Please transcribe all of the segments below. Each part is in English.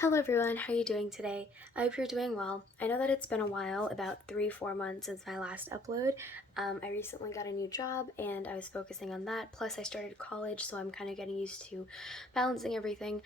Hello everyone, how are you doing today? I hope you're doing well. I know that it's been a while, about 3-4 months since my last upload. I recently got a new job and I was focusing on that, plus I started college, so I'm kind of getting used to balancing everything.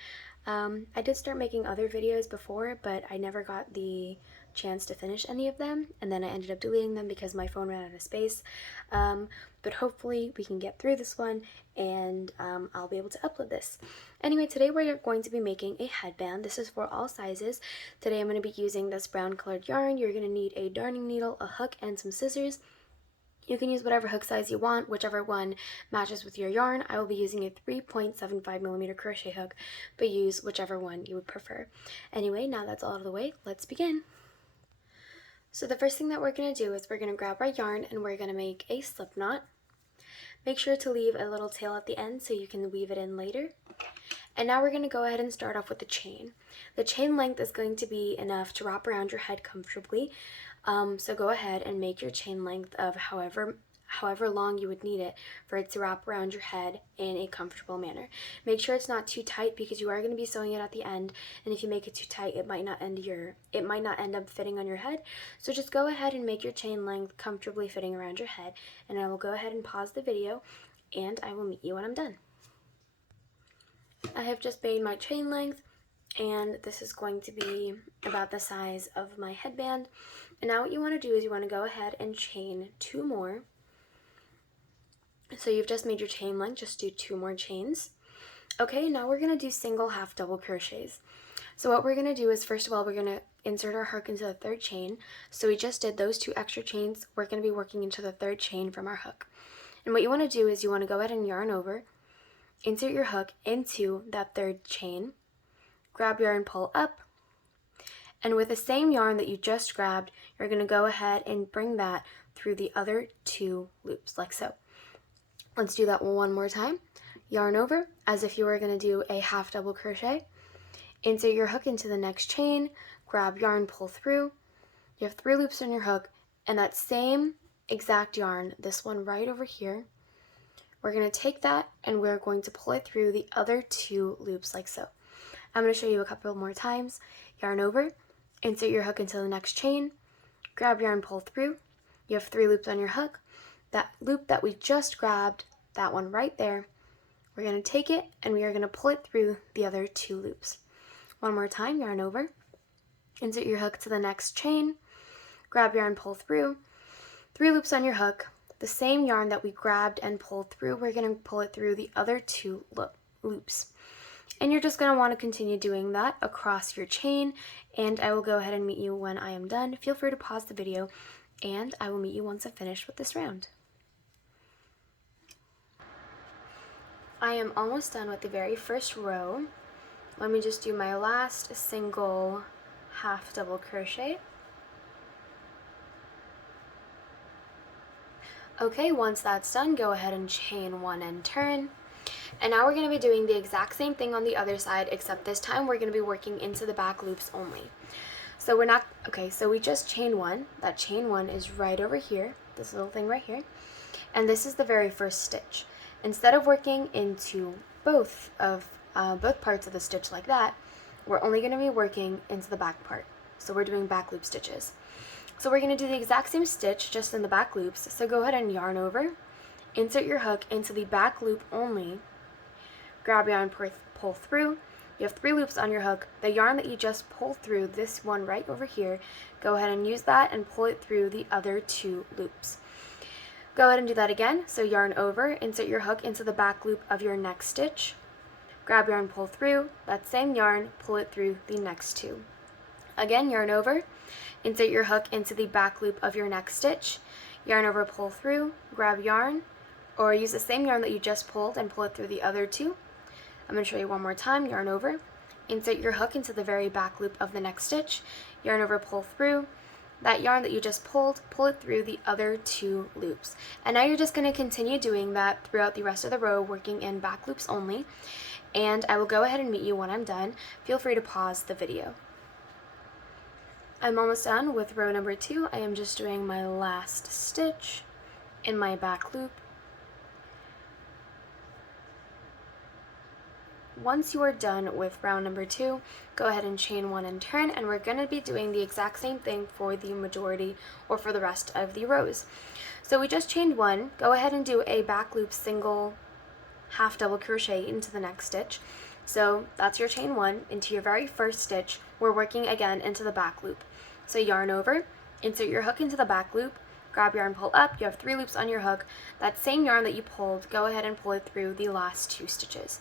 I did start making other videos before, but I never got the chance to finish any of them, and then I ended up deleting them because my phone ran out of space. But hopefully we can get through this one and I'll be able to upload this. Anyway, today we're going to be making a headband. This is for all sizes. Today I'm going to be using this brown colored yarn. You're going to need a darning needle, a hook, and some scissors. You can use whatever hook size you want, whichever one matches with your yarn. I will be using a 3.75mm crochet hook, but use whichever one you would prefer. Anyway, now that's all out of the way, let's begin. So the first thing that we're going to do is we're going to grab our yarn and we're going to make a slip knot. Make sure to leave a little tail at the end so you can weave it in later. And now we're going to go ahead and start off with the chain. The chain length is going to be enough to wrap around your head comfortably. So go ahead and make your chain length of however long you would need it for it to wrap around your head in a comfortable manner. Make sure it's not too tight because you are going to be sewing it at the end, and if you make it too tight, it might not end up fitting on your head. So just go ahead and make your chain length comfortably fitting around your head, and I will go ahead and pause the video and I will meet you when I'm done. I have just made my chain length, and this is going to be about the size of my headband. And now what you want to do is you want to go ahead and chain 2 more. So you've just made your chain length, just do 2 more chains. Okay, now we're going to do single half double crochets. So what we're going to do is, first of all, we're going to insert our hook into the 3rd chain. So we just did those 2 extra chains. We're going to be working into the 3rd chain from our hook. And what you want to do is you want to go ahead and yarn over, insert your hook into that 3rd chain, grab yarn, pull up, and with the same yarn that you just grabbed, you're going to go ahead and bring that through the other 2 loops, like so. Let's do that one more time. Yarn over as if you were going to do a half double crochet, insert your hook into the next chain, grab yarn, pull through. You have 3 loops on your hook, and that same exact yarn, this one right over here, we're going to take that and we're going to pull it through the other 2 loops, like so. I'm going to show you a couple more times. Yarn over, insert your hook into the next chain, grab yarn, pull through. You have 3 loops on your hook. That loop that we just grabbed, that one right there, we're going to take it and we are going to pull it through the other 2 loops. One more time, yarn over, insert your hook to the next chain, grab yarn, pull through. 3 loops on your hook. The same yarn that we grabbed and pulled through, we're going to pull it through the other 2 loops. And you're just going to want to continue doing that across your chain, and I will go ahead and meet you when I am done. Feel free to pause the video, and I will meet you once I've finished with this round. I am almost done with the very first row. Let me just do my last single half double crochet. Okay, once that's done, go ahead and chain 1 and turn. And now we're going to be doing the exact same thing on the other side, except this time we're going to be working into the back loops only. So we're not, okay, so we just chain 1. That chain 1 is right over here, this little thing right here. And this is the very first stitch. Instead of working into both parts of the stitch like that, we're only going to be working into the back part. So we're doing back loop stitches. So we're going to do the exact same stitch, just in the back loops. So go ahead and yarn over, insert your hook into the back loop only, grab yarn, pull through. You have 3 loops on your hook. The yarn that you just pulled through, this one right over here, go ahead and use that and pull it through the other 2 loops. Go ahead and do that again. So yarn over, insert your hook into the back loop of your next stitch, grab yarn, pull through. That same yarn, pull it through the next 2. Again, yarn over, insert your hook into the back loop of your next stitch, yarn over, pull through, grab yarn, or use the same yarn that you just pulled and pull it through the other 2. I'm going to show you one more time. Yarn over, insert your hook into the very back loop of the next stitch, yarn over, pull through. That yarn that you just pulled, pull it through the other 2 loops. And now you're just going to continue doing that throughout the rest of the row, working in back loops only. And I will go ahead and meet you when I'm done. Feel free to pause the video. I'm almost done with row number 2. I am just doing my last stitch in my back loop. once you are done with round number 2, go ahead and chain 1 and turn, and we're going to be doing the exact same thing for the majority or for the rest of the rows. So we just chained 1, go ahead and do a back loop single half double crochet into the next stitch. So that's your chain 1 into your very first stitch. We're working again into the back loop. So yarn over, insert your hook into the back loop, grab yarn, pull up, you have 3 loops on your hook. That same yarn that you pulled, go ahead and pull it through the last 2 stitches.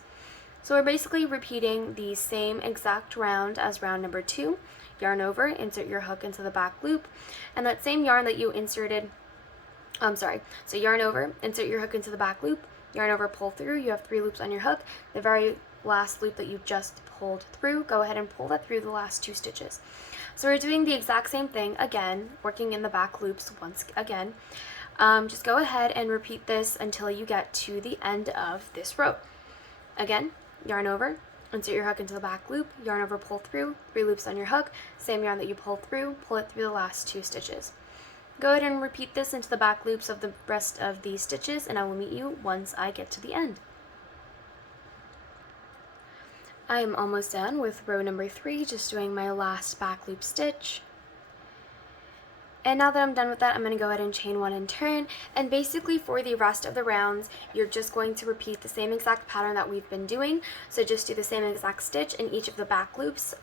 So we're basically repeating the same exact round as round number 2. Yarn over, insert your hook into the back loop, and that same yarn that you inserted, so yarn over, insert your hook into the back loop, yarn over, pull through, you have 3 loops on your hook. The very last loop that you just pulled through, go ahead and pull that through the last 2 stitches. So we're doing the exact same thing again, working in the back loops once again. Just go ahead and repeat this until you get to the end of this row. Again, yarn over, insert your hook into the back loop, yarn over, pull through, 3 loops on your hook, same yarn that you pulled through, pull it through the last 2 stitches. Go ahead and repeat this into the back loops of the rest of these stitches, and I will meet you once I get to the end. I am almost done with row number 3, just doing my last back loop stitch. And now that I'm done with that, I'm going to go ahead and chain 1 and turn, and basically for the rest of the rounds, you're just going to repeat the same exact pattern that we've been doing. So just do the same exact stitch in each of the back loops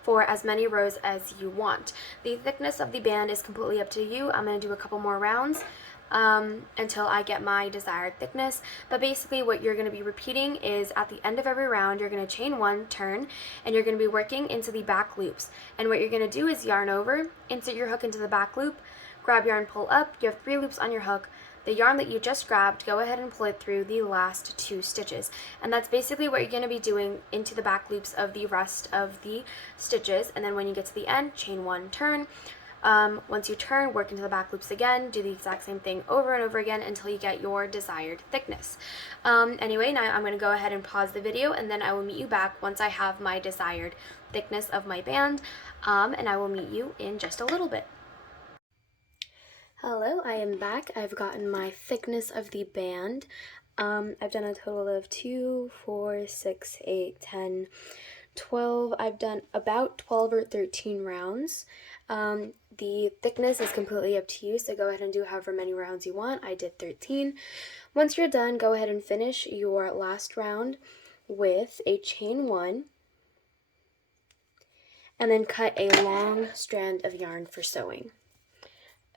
for as many rows as you want. The thickness of the band is completely up to you. I'm going to do a couple more rounds until I get my desired thickness. But basically what you're going to be repeating is at the end of every round, you're going to chain 1, turn, and you're going to be working into the back loops. And what you're going to do is yarn over, insert your hook into the back loop, grab yarn, pull up, you have 3 loops on your hook. The yarn that you just grabbed, go ahead and pull it through the last 2 stitches. And that's basically what you're going to be doing into the back loops of the rest of the stitches. And then when you get to the end, chain 1, turn. Once you turn, work into the back loops again, do the exact same thing over and over again until you get your desired thickness. Anyway, now I'm going to go ahead and pause the video, and then I will meet you back once I have my desired thickness of my band, and I will meet you in just a little bit. Hello, I am back. I've gotten my thickness of the band. I've done a total of 2, 4, 6, 8, 10, 12. I've done about 12 or 13 rounds. The thickness is completely up to you, so go ahead and do however many rounds you want. I did 13. Once you're done, go ahead and finish your last round with a chain 1, and then cut a long strand of yarn for sewing.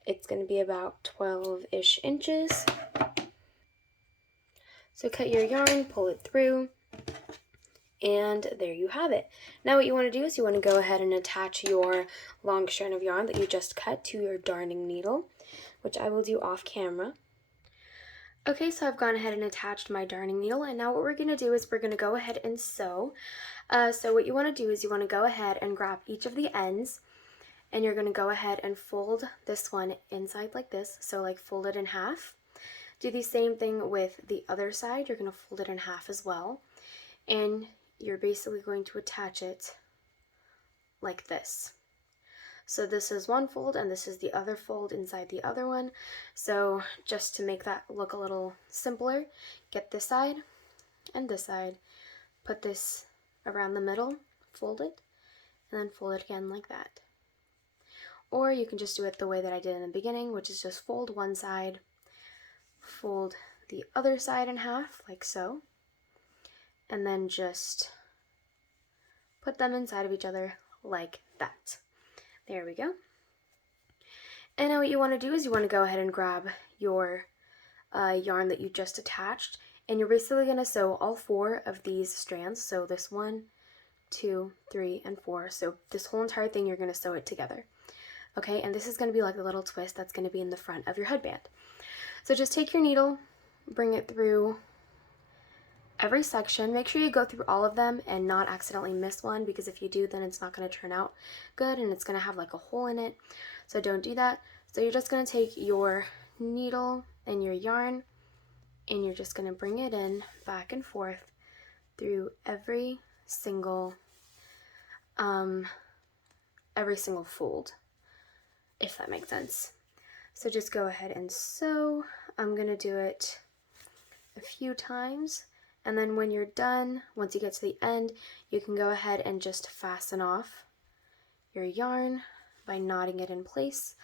It's going to be about 12-ish inches. So cut your yarn, pull it through, and there you have it. Now what you want to do is you want to go ahead and attach your long strand of yarn that you just cut to your darning needle, which I will do off camera. Okay, so I've gone ahead and attached my darning needle, and now what we're going to do is we're going to go ahead and sew. So what you want to do is you want to go ahead and grab each of the ends, and you're going to go ahead and fold this one inside like this, so like fold it in half. Do the same thing with the other side. You're going to fold it in half as well, and you're basically going to attach it like this. So this is one fold and this is the other fold inside the other one. So just to make that look a little simpler, get this side and this side, put this around the middle, fold it, and then fold it again like that. Or you can just do it the way that I did in the beginning, which is just fold one side, fold the other side in half like so, and then just put them inside of each other like that. There we go. And now what you want to do is you want to go ahead and grab your yarn that you just attached, and you're basically going to sew all 4 of these strands. So this 1, 2, 3, and 4. So this whole entire thing, you're going to sew it together. Okay, and this is going to be like a little twist that's going to be in the front of your headband. So just take your needle, bring it through every section. Make sure you go through all of them and not accidentally miss one, because if you do, then it's not going to turn out good and it's going to have like a hole in it. So don't do that. So you're just going to take your needle and your yarn, and you're just going to bring it in back and forth through every single fold, if that makes sense. So just go ahead and sew. I'm going to do it a few times, And then when you're done, once you get to the end, you can go ahead and just fasten off your yarn by knotting it in place.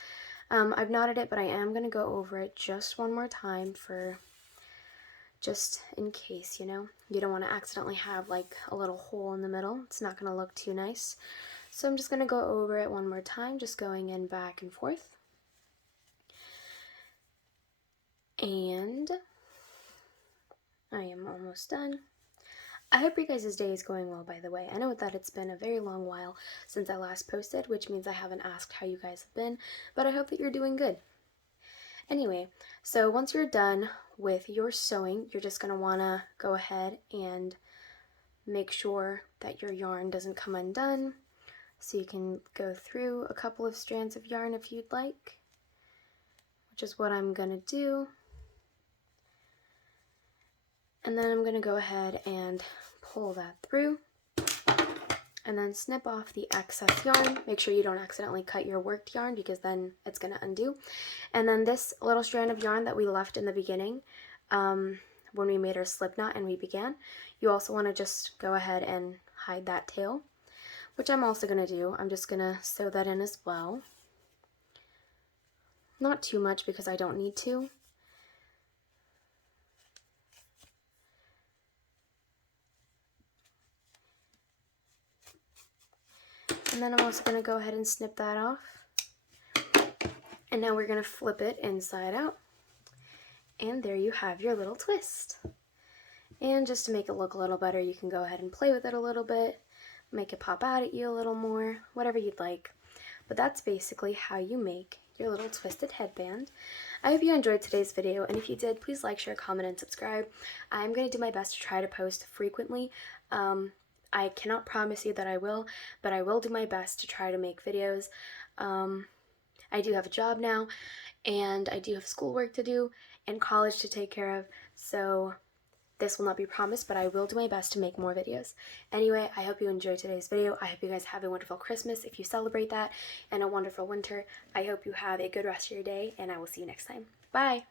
I've knotted it, but I am going to go over it just one more time for just in case, you know. You don't want to accidentally have like a little hole in the middle. It's not going to look too nice. So I'm just going to go over it one more time, just going in back and forth. And I am almost done. I hope your guys' day is going well, by the way. I know that it's been a very long while since I last posted, which means I haven't asked how you guys have been, but I hope that you're doing good. Anyway, so once you're done with your sewing, you're just going to want to go ahead and make sure that your yarn doesn't come undone. So you can go through a couple of strands of yarn if you'd like, which is what I'm going to do. And then I'm going to go ahead and pull that through and then snip off the excess yarn. Make sure you don't accidentally cut your worked yarn because then it's going to undo. And then this little strand of yarn that we left in the beginning when we made our slip knot and we began, you also want to just go ahead and hide that tail, which I'm also going to do. I'm just going to sew that in as well. Not too much because I don't need to. And then I'm also going to go ahead and snip that off. And now we're going to flip it inside out. And there you have your little twist. And just to make it look a little better, you can go ahead and play with it a little bit, make it pop out at you a little more, whatever you'd like. But that's basically how you make your little twisted headband. I hope you enjoyed today's video, and if you did, please like, share, comment, and subscribe. I'm going to do my best to try to post frequently. I cannot promise you that I will, but I will do my best to try to make videos. I do have a job now, and I do have schoolwork to do and college to take care of, so this will not be promised, but I will do my best to make more videos. Anyway, I hope you enjoyed today's video. I hope you guys have a wonderful Christmas if you celebrate that, and a wonderful winter. I hope you have a good rest of your day, and I will see you next time. Bye!